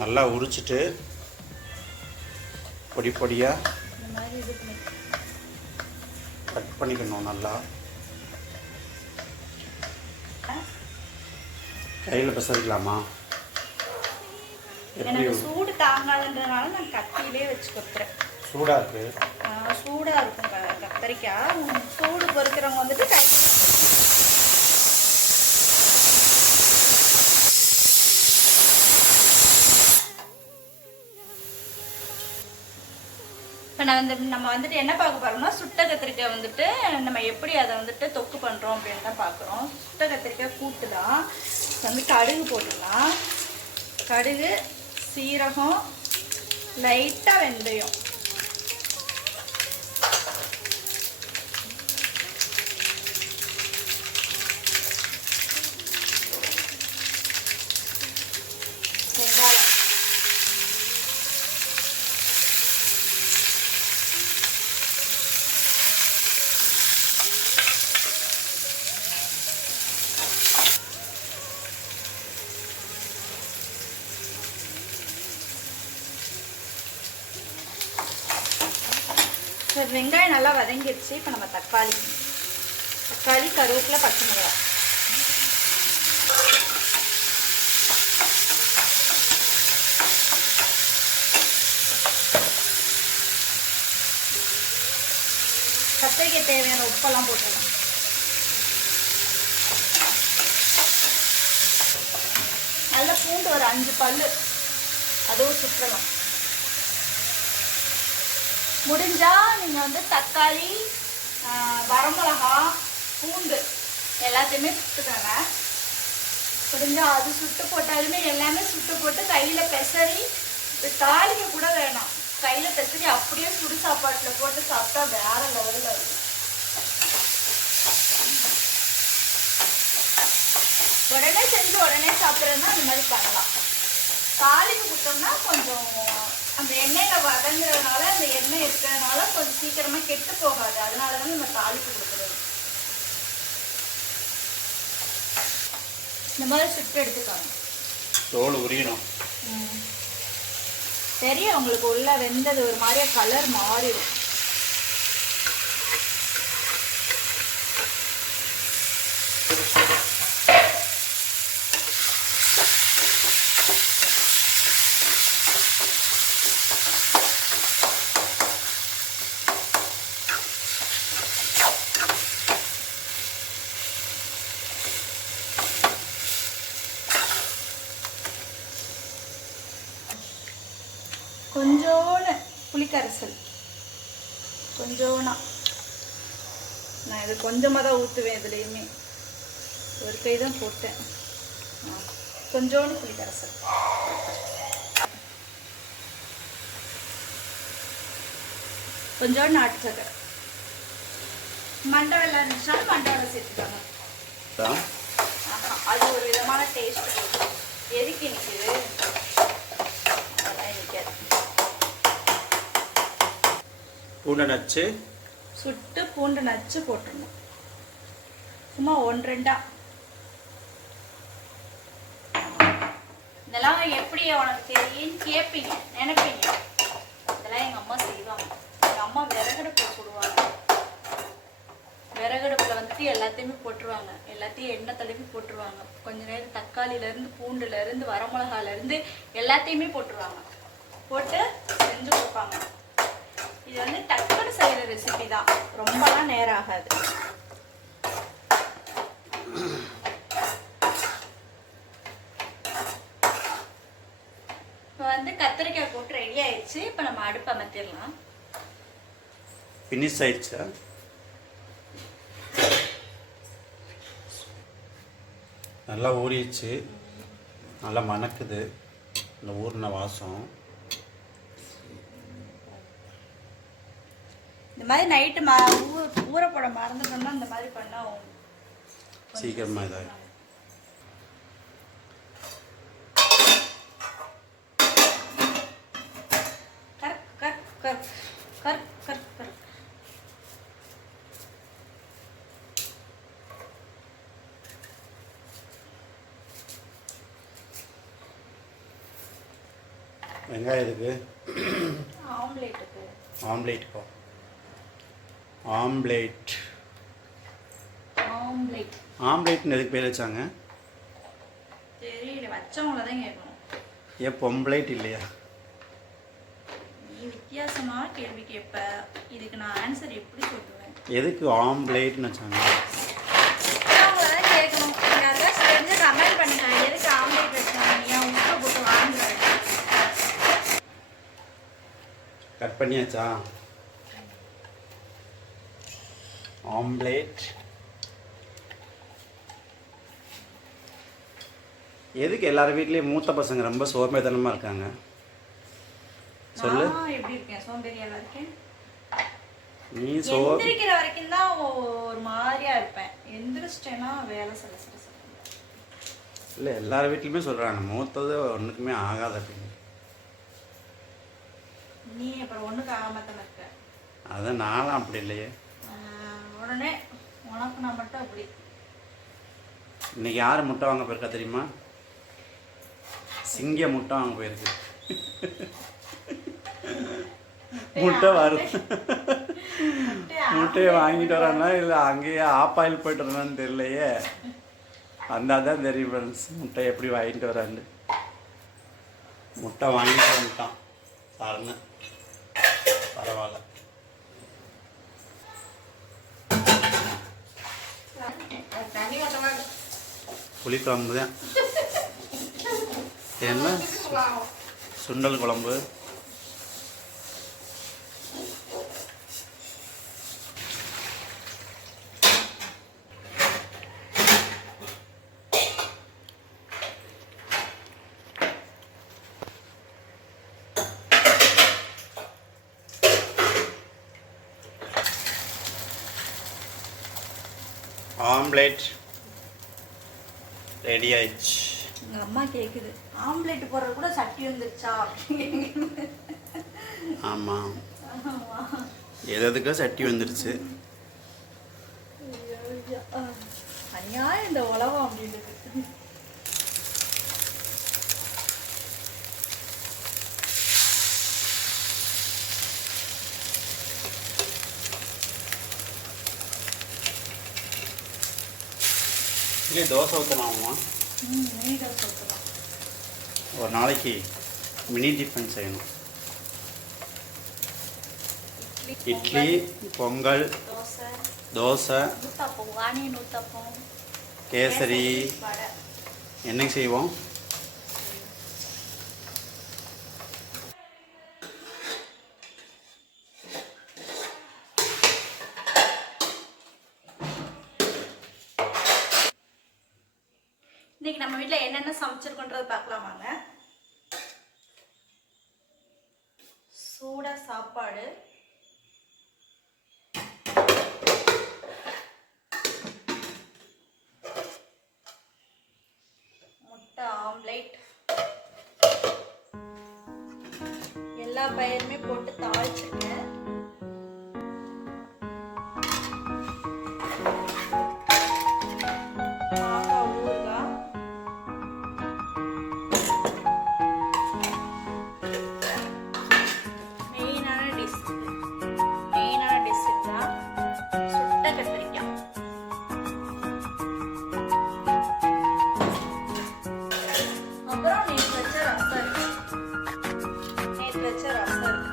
நல்லா உரிச்சிட்டு பொடி பொடியாக இந்த மாதிரி இது பண்ணி கட் பண்ணிக்கணும். நல்லா கையில் பிசைக்கலாமா? எனக்கு சூடு தாங்காதுன்றதுனால நான் கத்தியிலே வச்சு கொத்துறேன். சூடாக இருக்குது. சூடாக இருக்கும் கத்திரிக்காய். சூடு பொறுக்கிறவங்க வந்துட்டு கை இப்போ நம்ம வந்துட்டு என்ன பார்க்க போகிறோம்னா, சுட்ட கத்திரிக்காய் வந்துட்டு நம்ம எப்படி அதை வந்துட்டு தொக்கு பண்ணுறோம் அப்படின்னு தான் பார்க்குறோம். சுட்ட கத்திரிக்காய் கூட்டு தான். வந்து கடுகு போட்டுடலாம். கடுகு, சீரகம், லைட்டாக வெந்தயம், வெங்காயம், வெங்காயம் நல்லா வதங்கிடுச்சு. இப்போ நம்ம தக்காளி, கருவேப்பிலை, பச்சை மிளகாய், கத்திரிக்காய் தேவையான உப்பெல்லாம் போட்டுடலாம். நல்ல பூண்டு ஒரு 5 பல்லு அதுவும் சுற்றலாம். முடிஞ்சால் நீங்கள் வந்து தக்காளி, வரமிளகா, பூண்டு எல்லாத்தையுமே சுட்டுக்கோங்க. முடிஞ்சால் அது சுட்டு போட்டாலுமே எல்லாமே சுட்டு போட்டு கையில் பெசரி, தாளிக்க கூட வேணாம், கையில் பெசரி அப்படியே சுடு சாப்பாட்டில் போட்டு சாப்பிட்டா வேற லெவலில் இருக்கும். உடனே செஞ்சு உடனே சாப்பிட்றதுனா அந்த மாதிரி பண்ணலாம். தாளிக்கு கொடுத்தோம்னா கொஞ்சம் அந்த எண்ணெயில் வதங்குறதுனால, அந்த எண்ணெய் இருக்கிறதுனால கொஞ்சம் சீக்கிரமாக கெட்டு போகாது. அதனால தான் நம்ம தாளிப்பு கொடுக்குறது. இந்த மாதிரி சுட்டு எடுத்துக்கோங்க. தோல் உரியணும். தெரியும் உங்களுக்கு உள்ள வெந்தது ஒரு மாதிரியா கலர் மாறிடும். கொஞ்சோன்னு புளிக்கரைசல், கொஞ்சோனா. நான் இது கொஞ்சமாக தான் ஊற்றுவேன். இதுலேயுமே ஒரு கை தான் போட்டேன். கொஞ்சோன்னு புளிக்கரைசல், கொஞ்சோண்டு நாட்டு சக்கரை, மண்டை வெள்ளம் இருந்துச்சுனாலும் மண்டை வெள்ளம் சேர்த்துக்காங்க. அது ஒரு விதமான டேஸ்ட். எதுக்கு நிற்குது? பூண்டை நச்சு சுட்டு பூண்டு நச்சு போட்டுடணும். சும்மா 1-2. இதெல்லாம் எப்படி உனக்கு தெரியும்னு கேட்பீங்க, நினைப்பீங்க. இதெல்லாம் எங்கள் அம்மா செய்வாங்க. எங்கள் அம்மா விறகடுப்புல சுடுவாங்க. விறகடுப்புல வந்துட்டு எல்லாத்தையுமே போட்டுருவாங்க. எல்லாத்தையும் எண்ணெய் தடவி போட்டுருவாங்க. கொஞ்ச நேரம் தக்காளியிலேருந்து, பூண்டுலேருந்து, வரமிளகாலேருந்து எல்லாத்தையுமே போட்டுருவாங்க. போட்டு செஞ்சு கொடுப்பாங்க. இது வந்து டக்குன்னு செய்கிற ரெசிபி தான், ரொம்பலாம் நேரம் ஆகாது. இப்போ வந்து கத்திரிக்காய் போட்டு ரெடி ஆயிடுச்சு. இப்போ நம்ம அடுப்பு அமர்த்திடலாம். ஃபினிஷ் ஆயிடுச்சா? நல்லா ஊறிடுச்சு. நல்லா மணக்குது இந்த ஊறின வாசம். இந்த மாதிரி நைட்டு ஊற போட மறந்துட்டோம்னா இந்த மாதிரி பண்ணால் சீக்கிரமாக இதாகும். வெங்காயம் எதுக்கு? ஆம்லேட்டுக்கு. ஆம்லேட்டுக்கோ? ஆம்லேட். ஆம்லேட். ஆம்லேட்னு எதுக்கு பேர் வச்சாங்க? தெரியல, வச்சவங்கள தான் கேட்கணும். ஏன் பொம்ப்ளைட் இல்லையா? நீ வித்தியாசமா கேள்வி கேட்ப, இதுக்கு நான் ஆன்சர் எப்படி சொல்லுவேன்? எதுக்கு ஆம்லேட்னு வச்சாங்க? அவங்கள தான் கேட்கணும். யாராச்சும் தெரிஞ்சு கமெண்ட் பண்ணுங்க, எதுக்கு ஆம்லேட் வச்சாங்க, ஏன் உப்பு போட்டு வாங்குற? கட் பண்ணியாச்சா? ஆம்லேட். எதுக்கு எல்லார் வீட்லேயும் மூத்த பசங்க ரொம்ப சோம்பேறித்தனமாக இருக்காங்க? சொல்லு. நான் எப்படி இருக்கேன்? சோம்பேறியாவா இருக்கேன்? நீ எந்திரிக்கிற வரைக்கும் தான் ஒரு மாதிரியா இருப்பேன். எந்திரிச்சிட்டேன்னா வேலை சில இல்லை, எல்லார் வீட்லையுமே சொல்கிறாங்க மூத்தது ஒன்றுக்குமே ஆகாது அப்படின்னு. நீ அப்புறம் ஒன்றுக்கு ஆகாமத்தான் இருக்க. அதான் நானும் அப்படி இல்லையே. உடனே உனக்கு நான் மட்டும் அப்படி. இன்னைக்கு யார் முட்டை வாங்க போயிருக்கா தெரியுமா? சிங்க முட்டை வாங்க போயிருக்கு. முட்டை வரும். முட்டையை வாங்கிட்டு வரானா இல்லை அங்கேயே ஆப்பாயில் போயிட்டு வரான்னு தெரியலையே. வந்தால் தான் தெரியும் ஃப்ரெண்ட்ஸ் முட்டை எப்படி வாங்கிட்டு வரான்னு. முட்டை வாங்கிட்டு வந்துட்டான் சாருன்னு. பரவாயில்ல. புளிக்குழம்பு தான். என்ன சுண்டல் குழம்பு. ஆம்லேட் ரெடி ஆயிடுச்சு. எங்கள் அம்மா கேட்குது, ஆம்லேட் போடுறது கூட சட்டி வந்துருச்சா? ஆமாம், எதுக்கோ சட்டி வந்துருச்சு. அநியாயம் இந்த உலகம் அப்படின்னு. இல்லை தோசை ஊற்றலாமா? மினி தோசை ஊற்றலாம். ஒரு நாளைக்கு மினி டிஃபன் செய்யணும். இட்லி, பொங்கல், தோசை, ஊத்தப்பம், ஆனியன் ஊத்தப்பம், கேசரி. வடை. என்னைக்கு செய்வோம்? இன்னைக்கு நம்ம வீட்டில் என்னென்ன சமைச்சிருக்கோன்றது பார்க்கலாம் வாங்க. சூடா சாப்பாடு, முட்டை ஆம்லேட், எல்லா பயிருமே போட்டு தாளிச்சிருக்கேன். நேற்று வச்ச ரசம்